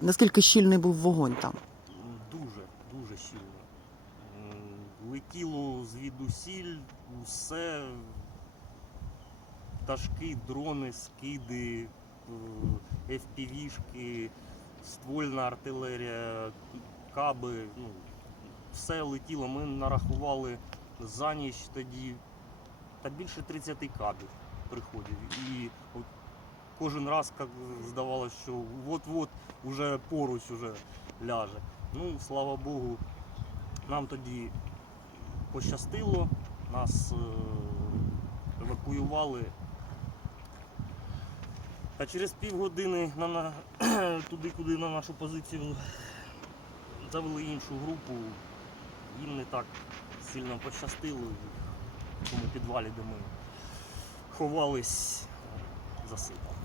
Наскільки щільний був вогонь там? Дуже, дуже щільно. Летіло звідусіль, усе. Пташки, дрони, скиди, е, FPV-шки, ствольна артилерія, каби. Ну, все летіло. Ми нарахували за ніч тоді та більше 30 кабів приходів. І от кожен раз як здавалося, що от-от уже поруч уже ляже. Ну, слава Богу, нам тоді пощастило, нас е, евакуювали. А через півгодини на, на, туди, куди на нашу позицію завели іншу групу, їм не так сильно пощастило в тому підвалі, де ми ховались, засипало.